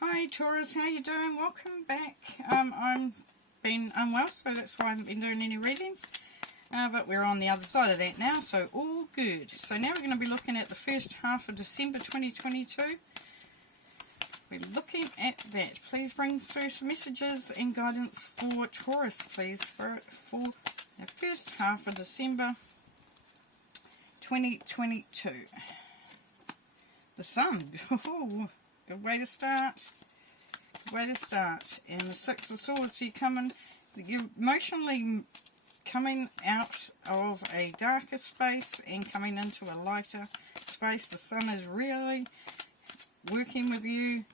Hi Taurus, how you doing? Welcome back. I'm been unwell, so that's why I haven't been doing any readings. But we're on the other side of that now, so all good. So now we're going to be looking at the first half of December 2022. We're looking at that. Please bring through some messages and guidance for Taurus, please, Spirit, for the first half of December 2022. The Sun. Oh, good way to start. Good way to start. And the Six of Swords, you're emotionally coming out of a darker space and coming into a lighter space. The Sun is really working with you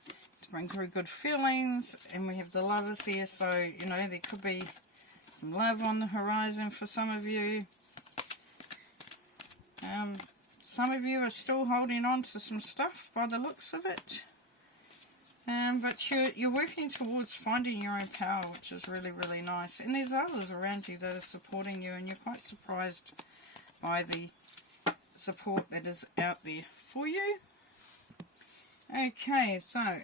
to bring through good feelings. And we have the Lovers here, so, you know, there could be some love on the horizon for some of you. Some of you are still holding on to some stuff by the looks of it. But you're working towards finding your own power, which is really, really nice. And there's others around you that are supporting you, and you're quite surprised by the support that is out there for you. Okay, so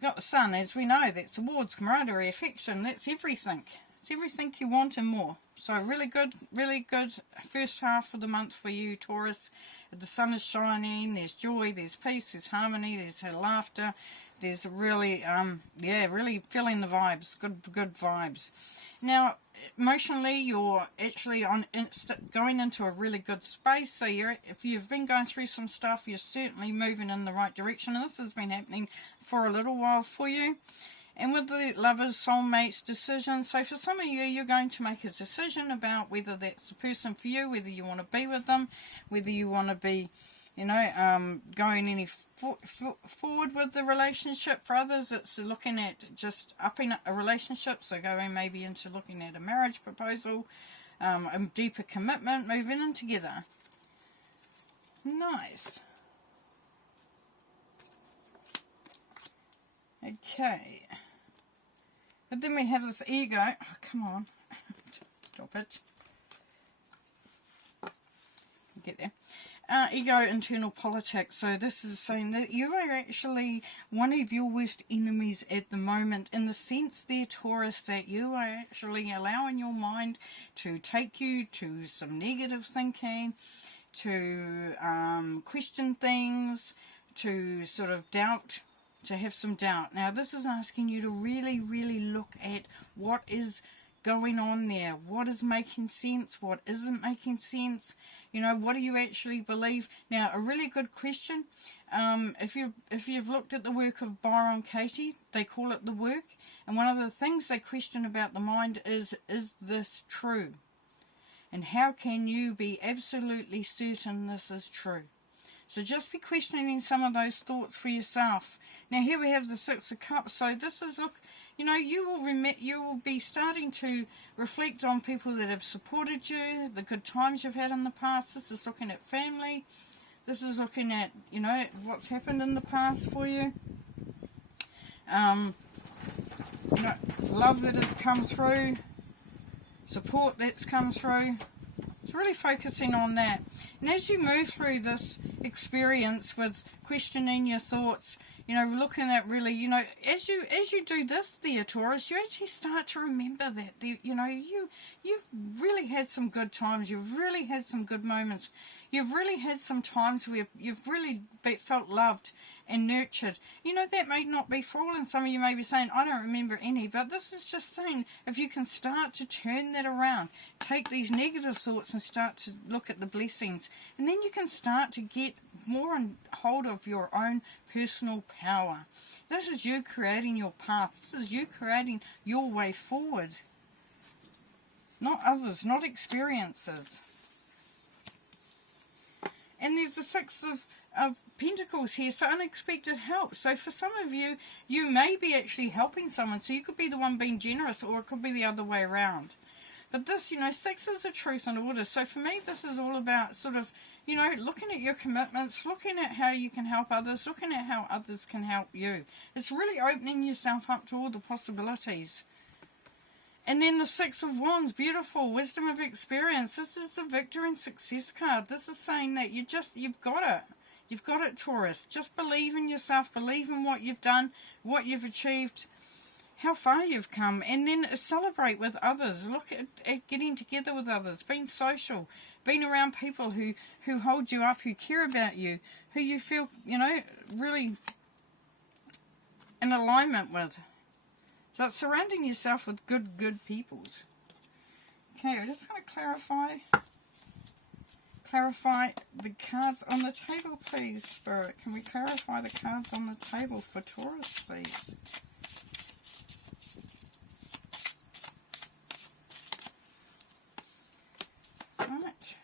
got the Sun, as we know, that's awards, camaraderie, affection, that's everything. It's everything you want and more. So really good first half of the month for you, Taurus. The Sun is shining, there's joy, there's peace, there's harmony, there's laughter. There's really, really feeling the vibes, good vibes. Now, emotionally, you're actually going into a really good space. So if you've been going through some stuff, you're certainly moving in the right direction. And this has been happening for a little while for you. And with the Lovers, soulmates, decisions, so for some of you, you're going to make a decision about whether that's the person for you, whether you want to be with them, whether you want to be, you know, going any forward with the relationship. For others, it's looking at just upping a relationship, so going maybe into looking at a marriage proposal, a deeper commitment, moving in together. Nice. Okay. But then we have this ego. Oh, come on. Stop it. Get there. Ego, internal politics. So this is saying that you are actually one of your worst enemies at the moment, in the sense there, Taurus, that you are actually allowing your mind to take you to some negative thinking, to question things, to sort of doubt, to have some doubt. Now this is asking you to really, really look at what is going on there, what is making sense, what isn't making sense, you know, what do you actually believe. Now a really good question, if you've looked at the work of Byron Katie, they call it the work, and one of the things they question about the mind is this true? And how can you be absolutely certain this is true? So just be questioning some of those thoughts for yourself. Now here we have the Six of Cups. So this is, look, you know, you will be starting to reflect on people that have supported you, the good times you've had in the past. This is looking at family. This is looking at, you know, what's happened in the past for you. You know, love that has come through, support that's come through. It's really focusing on that. And as you move through this experience with questioning your thoughts, you know, looking at really, you know, as you do this there, Taurus, you actually start to remember that, you know, you've really had some good times. You've really had some good moments. You've really had some times where you've really felt loved and nurtured. You know, that may not be for all, and some of you may be saying, I don't remember any, but this is just saying, if you can start to turn that around, take these negative thoughts and start to look at the blessings, and then you can start to get more on hold of your own personal power. This is you creating your path. This is you creating your way forward. Not others, not experiences. And there's the Six of Pentacles here, so unexpected help. So for some of you, you may be actually helping someone. So you could be the one being generous, or it could be the other way around. But this, you know, Six is a truth and order. So for me, this is all about sort of, you know, looking at your commitments, looking at how you can help others, looking at how others can help you. It's really opening yourself up to all the possibilities. And then the Six of Wands, beautiful, wisdom of experience. This is the victory and success card. This is saying that you've got it. You've got it, Taurus. Just believe in yourself. Believe in what you've done, what you've achieved, how far you've come, and then celebrate with others. Look at getting together with others, being social, being around people who hold you up, who care about you, who you feel, really in alignment with. So it's surrounding yourself with good peoples. Okay, we're just going to clarify the cards on the table, please, Spirit. Can we clarify the cards on the table for Taurus, please? Right.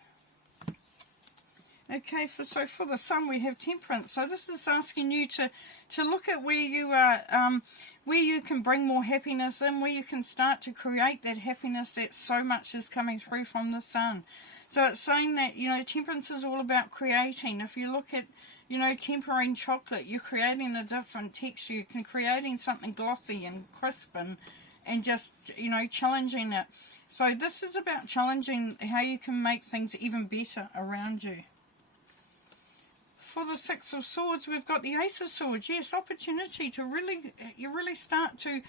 Okay, so for the Sun we have Temperance. So this is asking you to look at where you are, where you can bring more happiness in, where you can start to create that happiness that so much is coming through from the Sun. So it's saying that, temperance is all about creating. If you look at, tempering chocolate, you're creating a different texture. You're creating something glossy and crisp and just, challenging it. So this is about challenging how you can make things even better around you. For the Six of Swords, we've got the Ace of Swords. Yes, opportunity to really start to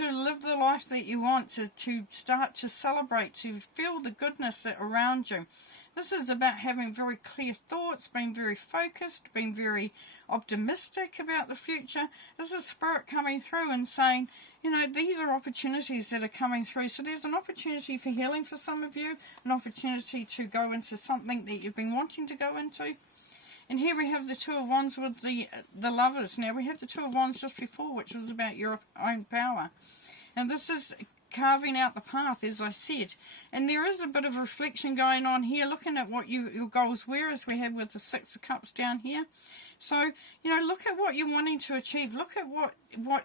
live the life that you want, to start to celebrate, to feel the goodness around you. This is about having very clear thoughts, being very focused, being very optimistic about the future. This is Spirit coming through and saying, these are opportunities that are coming through. So there's an opportunity for healing for some of you, an opportunity to go into something that you've been wanting to go into. And here we have the Two of Wands with the Lovers. Now we had the Two of Wands just before, which was about your own power. And this is carving out the path, as I said. And there is a bit of reflection going on here, looking at what your goals were, as we have with the Six of Cups down here. So, look at what you're wanting to achieve. Look at what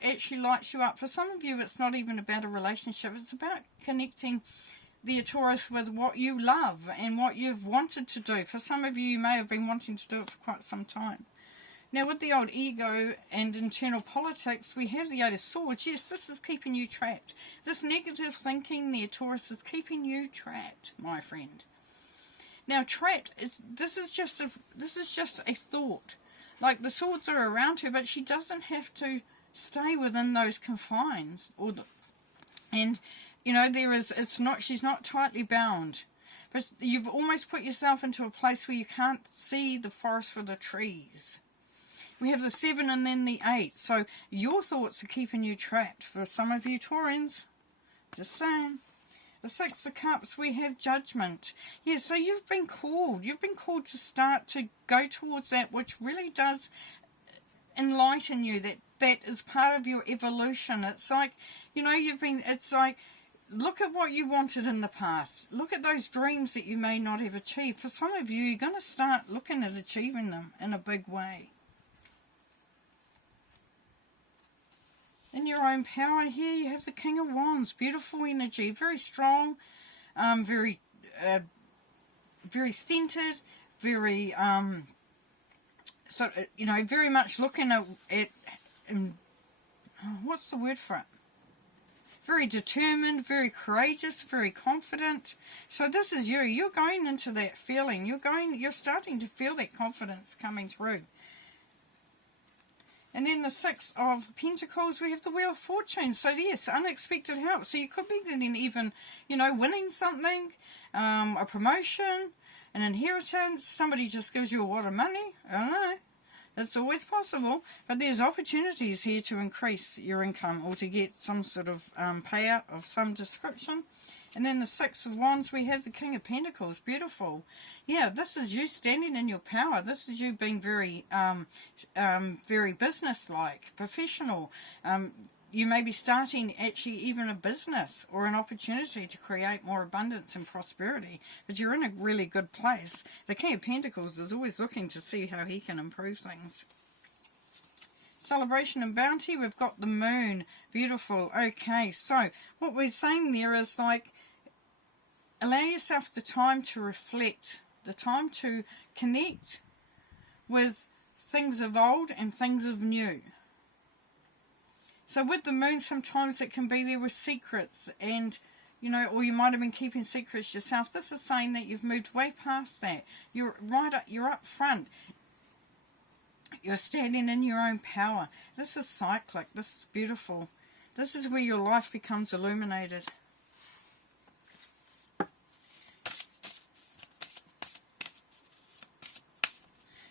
actually lights you up. For some of you, it's not even about a relationship. It's about connecting the Taurus with what you love and what you've wanted to do. For some of you, you may have been wanting to do it for quite some time. Now, with the old ego and internal politics, we have the Eight of Swords. Yes, this is keeping you trapped. This negative thinking there, Taurus, is keeping you trapped, my friend. Now, trapped this is just a thought. Like, the swords are around her, but she doesn't have to stay within those confines. She's not tightly bound. But you've almost put yourself into a place where you can't see the forest for the trees. We have the 7 and then the 8. So your thoughts are keeping you trapped. For some of you Taurans, just saying. The 6 of Cups, we have Judgment. Yeah, so you've been called. You've been called to start to go towards that which really does enlighten you. That is part of your evolution. It's like, look at what you wanted in the past. Look at those dreams that you may not have achieved. For some of you, you're going to start looking at achieving them in a big way. In your own power here, you have the King of Wands. Beautiful energy, very strong, very centered, very, very much looking at what's the word for it? Very determined, very courageous, very confident. So this is you. You're going into that feeling. You're starting to feel that confidence coming through. And then the 6 of Pentacles, we have the Wheel of Fortune. So yes, unexpected help. So you could be getting even, winning something, a promotion, an inheritance. Somebody just gives you a lot of money. I don't know. It's always possible, but there's opportunities here to increase your income or to get some sort of payout of some description. And then the 6 of Wands, we have the King of Pentacles. Beautiful. Yeah, this is you standing in your power. This is you being very, very business-like, professional. You may be starting actually even a business or an opportunity to create more abundance and prosperity. But you're in a really good place. The King of Pentacles is always looking to see how he can improve things. Celebration and bounty, we've got the Moon. Beautiful. Okay, so what we're saying there is like, allow yourself the time to reflect, the time to connect with things of old and things of new. So with the Moon, sometimes it can be there with secrets and, or you might have been keeping secrets yourself. This is saying that you've moved way past that. You're up front. You're standing in your own power. This is cyclic. This is beautiful. This is where your life becomes illuminated.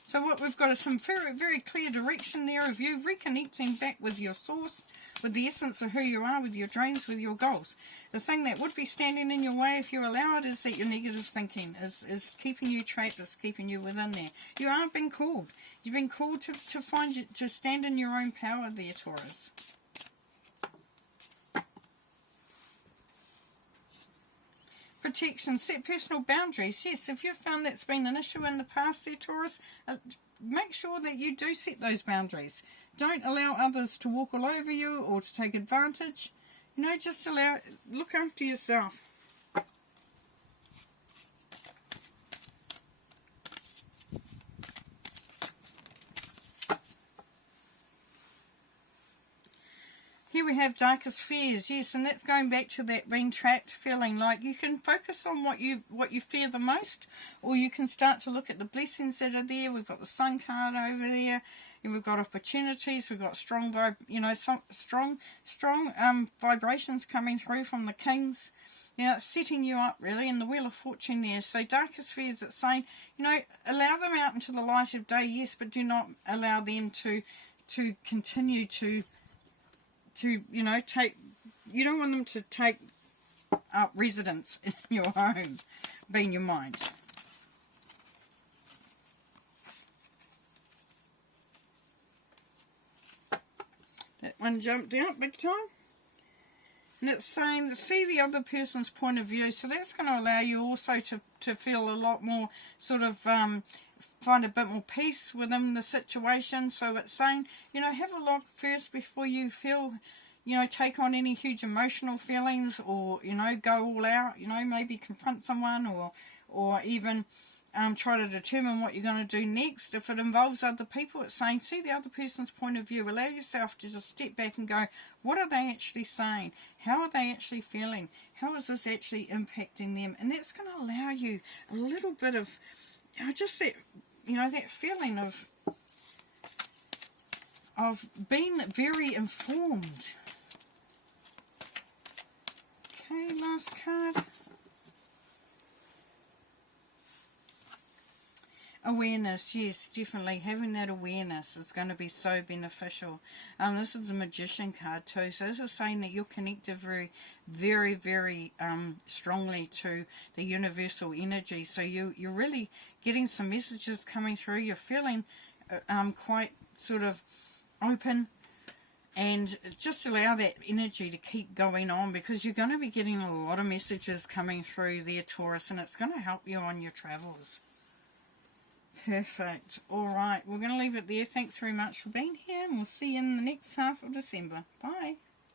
So what we've got is some very, very clear direction there of you reconnecting back with your source, with the essence of who you are, with your dreams, with your goals. The thing that would be standing in your way if you allow it is that your negative thinking is keeping you trapped, is keeping you within there. You are being called. You've been called to stand in your own power there, Taurus. Protection, set personal boundaries. Yes, if you've found that's been an issue in the past there, Taurus, make sure that you do set those boundaries. Don't allow others to walk all over you or to take advantage. You know, just look after yourself. Here we have darkest fears, yes, and that's going back to that being trapped feeling. Like you can focus on what you fear the most, or you can start to look at the blessings that are there. We've got the Sun card over there, and we've got opportunities. We've got strong vibrations coming through from the kings. You know, it's setting you up really, and the Wheel of Fortune there. So darkest fears, it's saying, you know, allow them out into the light of day, yes, but do not allow them to continue to you know, you don't want them to take up residence in your home, be in your mind. That one jumped out big time. And it's saying, see the other person's point of view. So that's going to allow you also to feel a lot more sort of, find a bit more peace within the situation. So it's saying, you know, have a look first before you feel, you know, take on any huge emotional feelings, or, you know, go all out, you know, maybe confront someone, or even try to determine what you're going to do next. If it involves other people, it's saying, see the other person's point of view. Allow yourself to just step back and go, what are they actually saying? How are they actually feeling? How is this actually impacting them? And that's going to allow you a little bit of, you know, just that, you know, that feeling of being very informed. Okay, last card. Awareness, yes, definitely. Having that awareness is going to be so beneficial. This is a Magician card too. So this is saying that you're connected very, very, very strongly to the universal energy. So you're really getting some messages coming through. You're feeling quite sort of open. And just allow that energy to keep going on, because you're going to be getting a lot of messages coming through there, Taurus, and it's going to help you on your travels. Perfect. Alright, we're going to leave it there. Thanks very much for being here, and we'll see you in the next half of December. Bye.